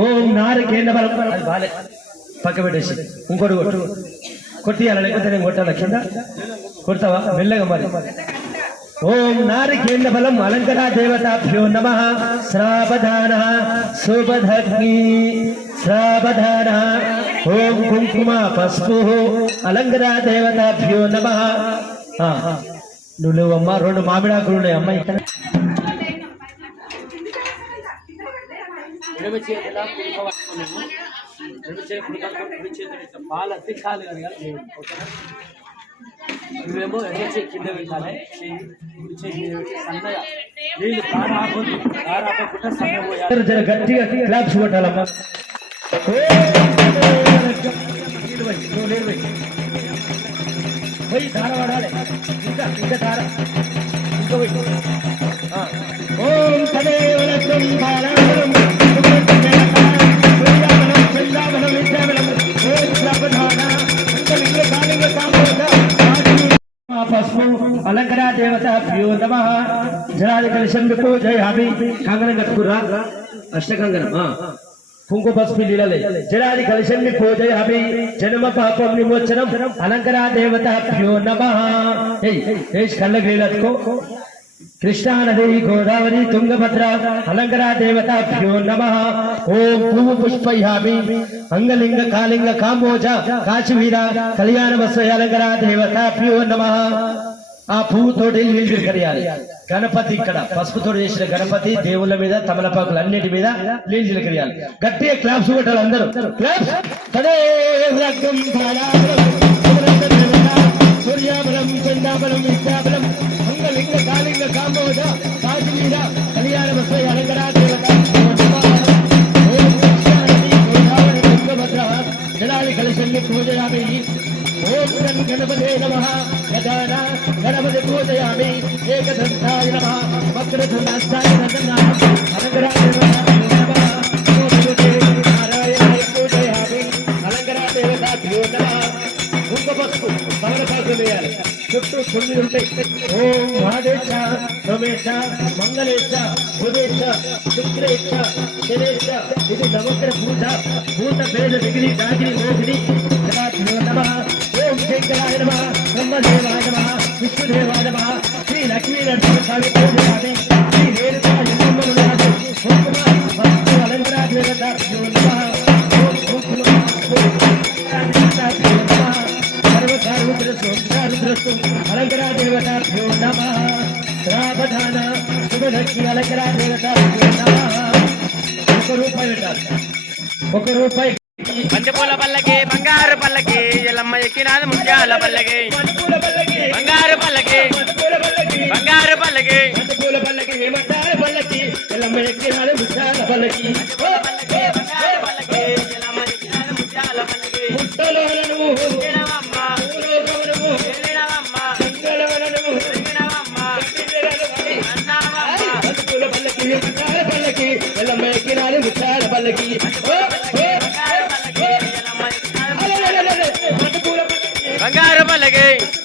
ఓం నారికేంద్ర బలం అది బాలే. పక్క పెట్టేసి. ఇంకోటి కొట్టు. కొట్టియాల లేకపోతే నేను కొట్టాల? కింద కొడతావా? మెల్లగా మరి. ఓం నారికేంద్ర బలం అలంకరా దేవతాభ్యో నమ. శ్రావధాన. శుభధగ్ని శ్రావధాన. ఓం కుంకుమ పసుపు అలంకరా దేవతాభ్యో నమ. నువ్వు అమ్మ రెండు మామిడాకులు ఉన్నాయి. అమ్మ ఇక్కడ ఎడమ చేతిలా కుడిక పట్టుకోలేము ఎడమ చేతి కుడిక పట్టుకొని కుడి చేతులు ఇట్లా పాలు అత్తి కాలు కానీ కానీ లేవు. ఓకేనా నువ్వేమో ఎడమ చేతి కింద పెట్టాలి చెయ్యి కుడి చేతి మీద పెట్టి సన్నగా నీళ్ళు కార ఆపొద్దు కార ఆపకుండా సన్నగా పోయాలి జర గట్టిగా క్లాప్స్ కొట్టాలమ్మా నీళ్ళు పోయి, నువ్వు నీళ్ళు పోయి. పోయి ధార వాడాలి ఇంకా ఇంకా ధార ఇంకా పోయి పసుపు అలంకరా దేవత భ్యో నమ జలాది కలశం పూజయామి కంగనం కట్టుకురా అష్టకంగనం ఆ. కుంకు పసుపు నీళ్ళలే జలాది కలశం పూజయామి జన్మ పాపం నిమోచనం అలంకరా దేవత ప్యో నమ కళ్ళ నీళ్ళట్టుకో కృష్ణానది గోదావరి తుంగభద్ర అలంకరా దేవతాభ్యో నమ. ఓం పువ్వు పుష్పయామి అంగలింగ కాలింగ కాంబోజ కాశీవీర కళ్యాణ వస్త్ర అలంకరా దేవతాభ్యో నమ. ఆ పువ్వుతోటి నీళ్ళు కరియాలి గణపతి ఇక్కడ పసుపుతో చేసిన గణపతి దేవుళ్ళ మీద తమలపాకులు అన్నిటి మీద నీళ్ళు కరియాలి గట్టిగా క్లాప్స్ కొట్టాలి అందరూ. క్లాప్స్ అలంకరా దేవత నమ కుంభపసుపు పవనపాకులు చుట్టూ తొమ్మిది ఉంటాయి ఓం మహాదేశ సోమేశ మంగళేశ బుధేశ శుక్రేశ శనేశ ఇది సమగ్ర పూజ భూత భేద డిగ్రీ దాగిరి మోహిని నమ శ్రావధాన శుభలక్ష్మి నమ ఒక రూపాయి ఒక రూపాయి పంచపూల పల్లకి బంగారు పల్లకి ఎల్లమ్మ ఎక్కినాది ముత్యాల పల్లకి పల్లకి. పల్లకి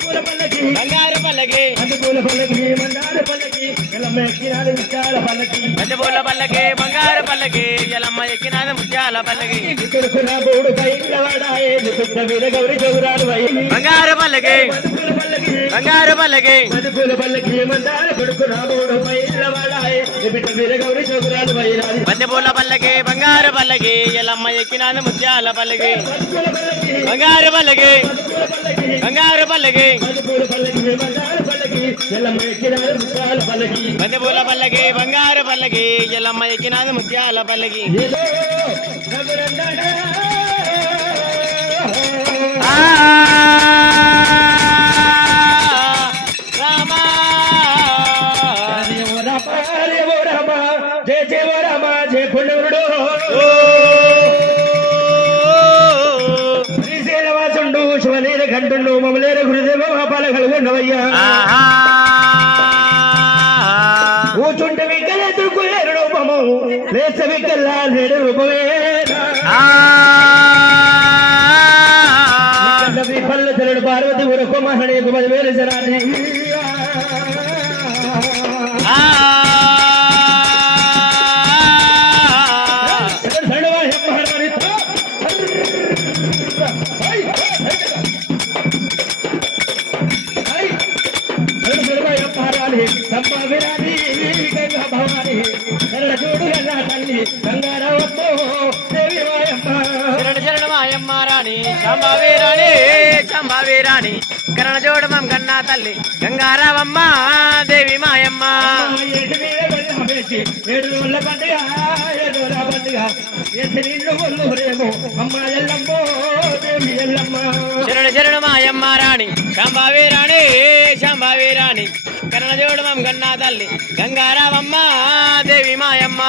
పూల పల్లకి బంగారు పల్లకి మధుపూల పల్లకి మందార పల్లకి ముత్యాల పల్లకి పల్లకి బంగారు పల్లకి ఎక్కినాది ముత్యాల పల్లకి బోడు గౌరి బంగారు పల్లకి. బంగారు పల్లకి. మధుపూల పల్లకి మందార కొడుకు పైలవాడాయే బిడ్డ వైరాలి. పల్లకి బంగారు పల్లకి ఎల్లమ్మ ఎక్కినాది ముత్యాల పల్లకి. బంగారు పల్లకి బంగారు పల్లకి. మధుపూల పల్లకి బంగారు పల్లకి ఎల్లమ్మ ఎక్కినాది ముత్యాల పల్లకి. శివలీల కంటుండు మమలేర గురుదేవ మహాపాల కలుగుండవయ్యా. ఆహా. కూచుంటే విక్కల ఎదుర్కొలేరు రూపము లేచ విక్కల్లా లేడు రూపమే. పళ్ళు తెరడు పార్వతి ఉరకు మహనీకు పదివేలు జనాన్ని. తల్లి గంగారావమ్మో దేవి మాయమ్మ శరణ శరణ మాయమ్మ రాణి శాంబావి రాణి శాంబావి రాణి. కరణ జోడమం గన్నా తల్లి గంగారావమ్మ దేవి మాయమ్మ. ఏడు రోజుల పండుగ ఏడు రోజుల పండుగ. ఎత్తి నీళ్ళు ఒళ్ళు రేమో అమ్మ ఎల్లమ్మో దేవి ఎల్లమ్మ. శరణ శరణ మాయమ్మ రాణి శాంబావి రాణి శాంబావి రాణి. కన్న జోడమం గన్నా తల్లి గంగారావమ్మ దేవి మాయమ్మ.